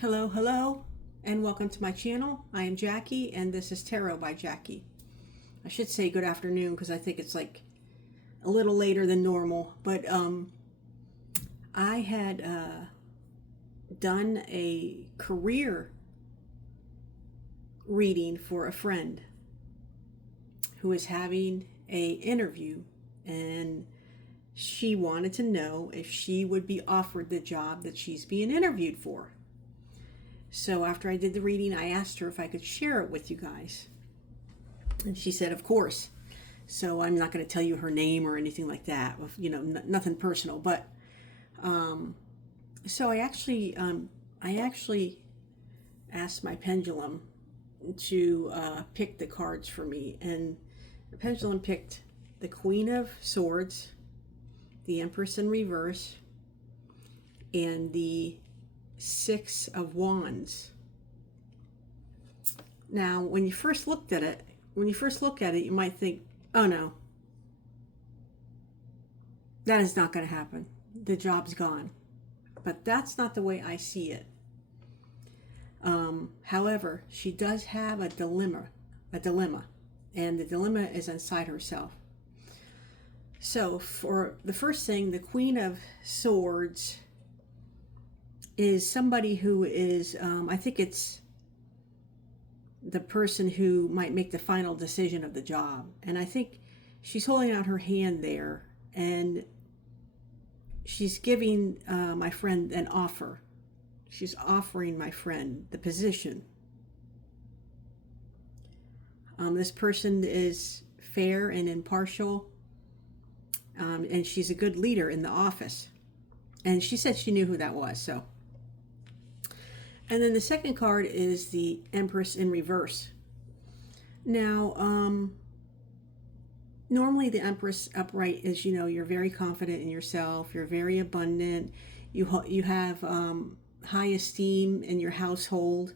Hello, hello, and welcome to my channel. I am Jackie, and this is Tarot by Jackie. I should say good afternoon because I think it's like a little later than normal, but I had done a career reading for a friend who is having a interview, and she wanted to know if she would be offered the job that she's being interviewed for. So after I did the reading, I asked her if I could share it with you guys. And she said, of course. So I'm not going to tell you her name or anything like that, nothing personal. But so I actually asked my pendulum to pick the cards for me. And the pendulum picked the Queen of Swords, the Empress in reverse, and the Six of Wands. Now, when you first look at it, you might think, oh no, that is not going to happen. The job's gone. But that's not the way I see it. However, she does have a dilemma, and the dilemma is inside herself. So for the first thing, the Queen of Swords is somebody who is, I think it's the person who might make the final decision of the job. And I think she's holding out her hand there, and she's giving my friend an offer. She's offering my friend the position. This person is fair and impartial, and she's a good leader in the office. And she said she knew who that was, so. And then the second card is the Empress in reverse. Now, normally the Empress upright is, you're very confident in yourself. You're very abundant. You have high esteem in your household.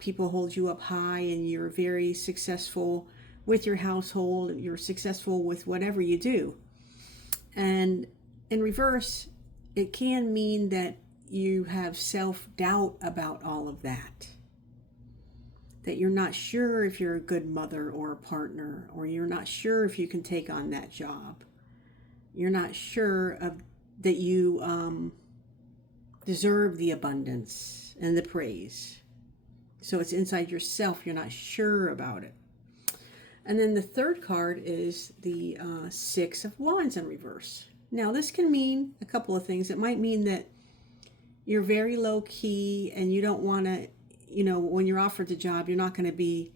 People hold you up high, and you're very successful with your household. You're successful with whatever you do. And in reverse, it can mean that you have self-doubt about all of that. That you're not sure if you're a good mother or a partner, or you're not sure if you can take on that job. You're not sure that you deserve the abundance and the praise. So it's inside yourself. You're not sure about it. And then the third card is the Six of Wands in reverse. Now this can mean a couple of things. It might mean that you're very low key, and you don't want to, when you're offered the job, you're not going to be,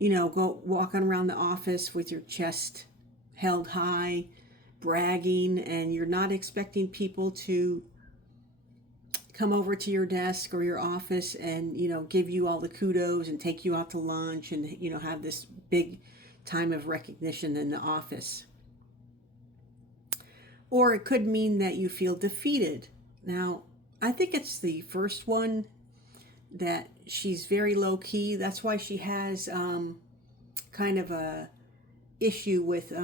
go walking around the office with your chest held high, bragging, and you're not expecting people to come over to your desk or your office and, give you all the kudos and take you out to lunch and, have this big time of recognition in the office. Or it could mean that you feel defeated. Now, I think it's the first one, that she's very low key. That's why she has kind of a issue with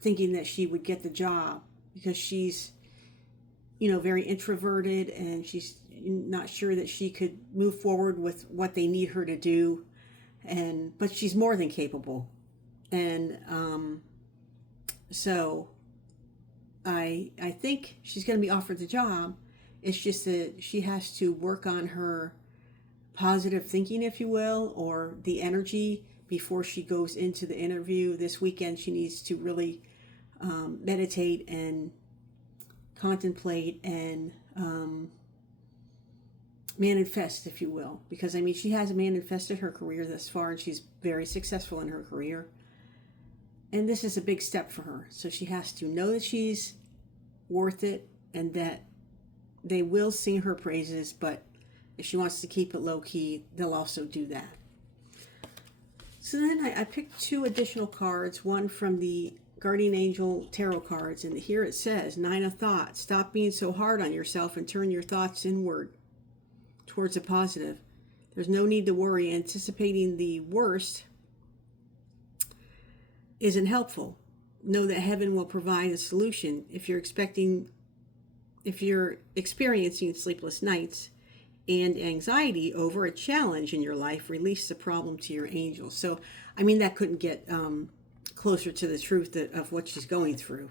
thinking that she would get the job, because she's, very introverted, and she's not sure that she could move forward with what they need her to do. But she's more than capable. And so I think she's going to be offered the job. It's just that she has to work on her positive thinking, if you will, or the energy before she goes into the interview. This weekend she needs to really meditate and contemplate and manifest, if you will. Because, she has manifested her career thus far, and she's very successful in her career. And this is a big step for her. So she has to know that she's worth it, and that they will sing her praises. But if she wants to keep it low key, they'll also do that. So then I picked two additional cards, one from the Guardian Angel Tarot cards. And here it says, Nine of Thoughts. Stop being so hard on yourself and turn your thoughts inward towards a positive. There's no need to worry. Anticipating the worst isn't helpful. Know that heaven will provide a solution. If you're expecting if you're experiencing sleepless nights and anxiety over a challenge in your life, release the problem to your angels. So, I mean, that couldn't get closer to the truth of what she's going through.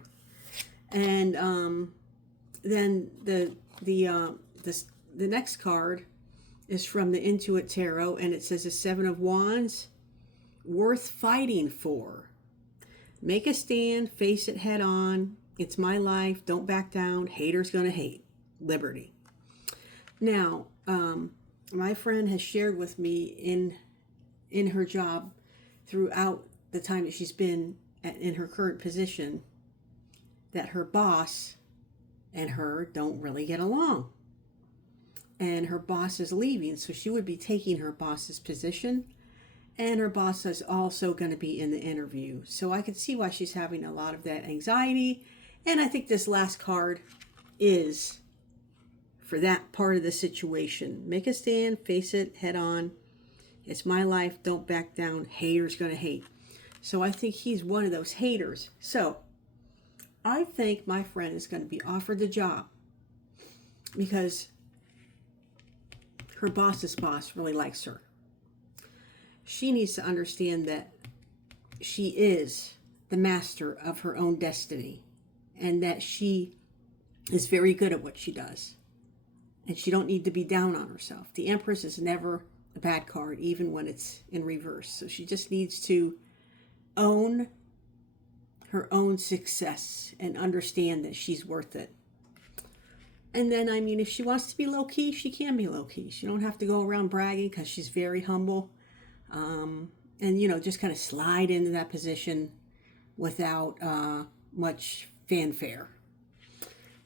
And then the next card is from the Intuit Tarot, and it says the Seven of Wands, worth fighting for. Make a stand, face it head on. It's my life. Don't back down. Haters gonna hate. Liberty. Now, my friend has shared with me in her job throughout the time that she's been in her current position that her boss and her don't really get along. And her boss is leaving, so she would be taking her boss's position. And her boss is also going to be in the interview. So I could see why she's having a lot of that anxiety. And I think this last card is for that part of the situation. Make a stand, face it head on. It's my life. Don't back down. Haters going to hate. So I think he's one of those haters. So I think my friend is going to be offered the job because her boss's boss really likes her. She needs to understand that she is the master of her own destiny and that she is very good at what she does. And she don't need to be down on herself. The Empress is never a bad card, even when it's in reverse. So she just needs to own her own success and understand that she's worth it. And then, I mean, if she wants to be low-key, she can be low-key. She don't have to go around bragging because she's very humble. And, you know, just kind of slide into that position without much fanfare.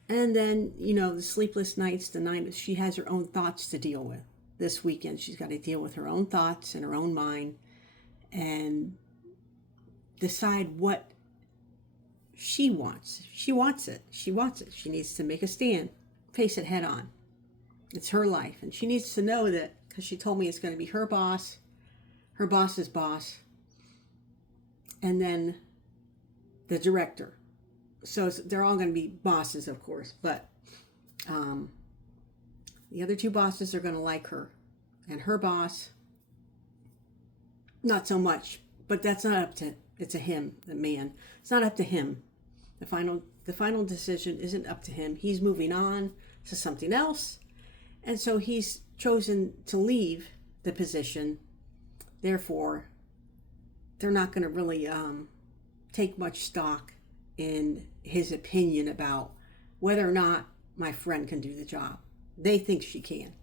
And then, you know, the sleepless nights, the night, she has her own thoughts to deal with. This weekend, she's got to deal with her own thoughts and her own mind and decide what she wants. She wants it. She wants it. She needs to make a stand, face it head on. It's her life. And she needs to know that, because she told me it's going to be her boss, her boss's boss, and then the director. So they're all going to be bosses, of course, but the other two bosses are going to like her. And her boss, not so much, but that's not up to, it's a him, the man. It's not up to him. The final decision isn't up to him. He's moving on to something else. And so he's chosen to leave the position. Therefore, they're not going to really take much stock in his opinion about whether or not my friend can do the job. They think she can.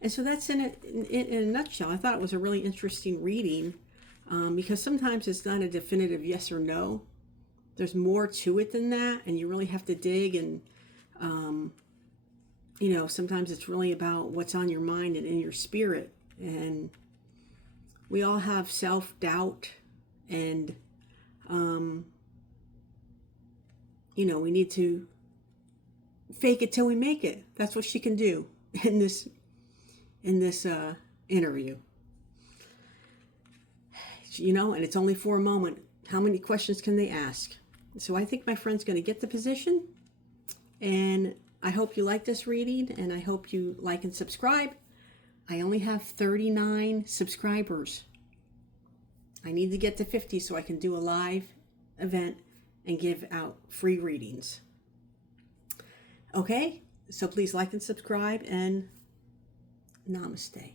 And so that's in a nutshell. I thought it was a really interesting reading because sometimes it's not a definitive yes or no. There's more to it than that, and you really have to dig. And, you know, sometimes it's really about what's on your mind and in your spirit. And we all have self-doubt and, you know, we need to fake it till we make it. That's what she can do in this interview. You know, and it's only for a moment. How many questions can they ask? So I think my friend's going to get the position, and I hope you like this reading, and I hope you like and subscribe. I only have 39 subscribers. I need to get to 50 so I can do a live event and give out free readings. Okay, so please like and subscribe, and namaste.